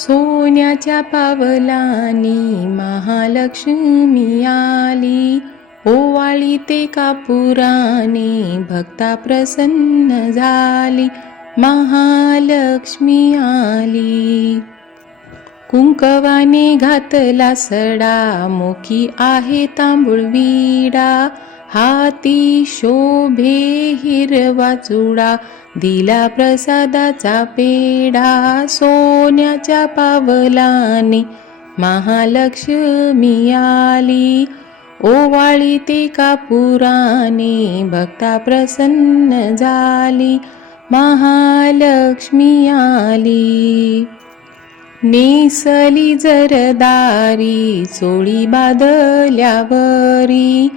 सोन्याच्या पावलांनी महालक्ष्मी आली, ओवाळी ते कापुराने भक्ता प्रसन्न झाली, महालक्ष्मी आली. कुंकवाने घातला सडा, मोकी आहे तांबूळ विडा, हाती शोभे हिरवा चुडा, दिला प्रसादाचा पेढा. सोन्याच्या पावलाने महालक्ष्मी आली, ओवाळी ते कापुराने भक्ता प्रसन्न झाली, महालक्ष्मी आली. नेसली जरदारी चोळी बादल्यावरी,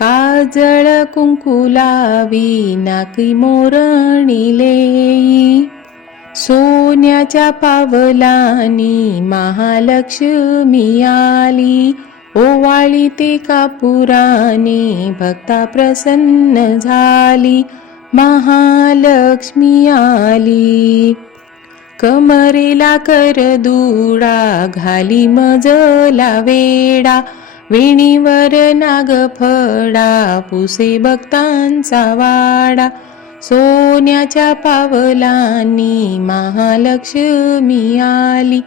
काजळ कुंकू लावी नाकी मोरणी लेई. सोन्याच्या पावलांनी महालक्ष्मी आली, ओवाळी ते कापुराने भक्ता प्रसन्न झाली, महालक्ष्मी आली. कमरेला करदुडा, घाली मजला वेडा, वेणीवर नागफडा, पुसे भक्तांचा वाडा. सोन्याच्या पावलांनी महालक्ष्मी आली,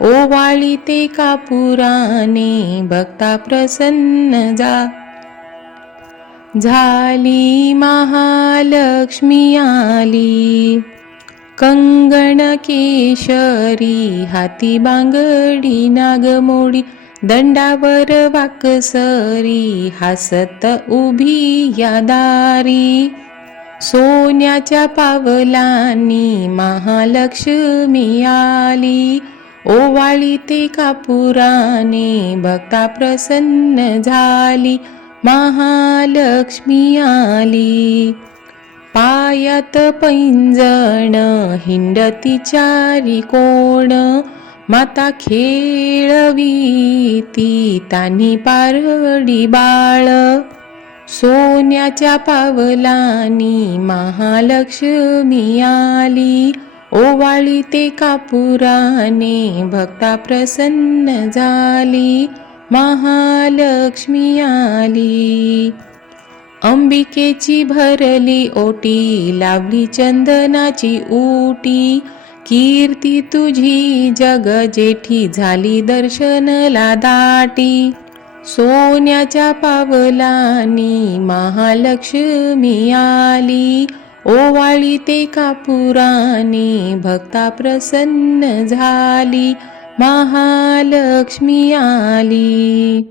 ओवाळी ते कापुराने भक्ता प्रसन्न झाली, महालक्ष्मी आली. कंगण केशरी, हाती बांगडी नागमोडी, दंडावर वाकसरी, हसत उभी या दारी. सोन्याच्या पावलांनी महालक्ष्मी आली, ओवाळी ते कापुराने भक्ता प्रसन्न झाली, महालक्ष्मी आली. पायात पैंजण, हिंडती चारी कोण, माता खेळवी ती तान्ही पारडी बाळ. सोन्याच्या पावलांनी महालक्ष्मी आली, ओवाळी ते कापुराने भक्ता प्रसन्न झाली, महालक्ष्मी आली. अंबिकेची भरली ओटी, लावली चंदनाची उटी, कीर्ती तुझी जग जेठी, झाली दर्शनला दाटी. सोन्याच्या पावलांनी महालक्ष्मी आली, ओवाळी ते कापुराने भक्ता प्रसन्न झाली, महालक्ष्मी आली.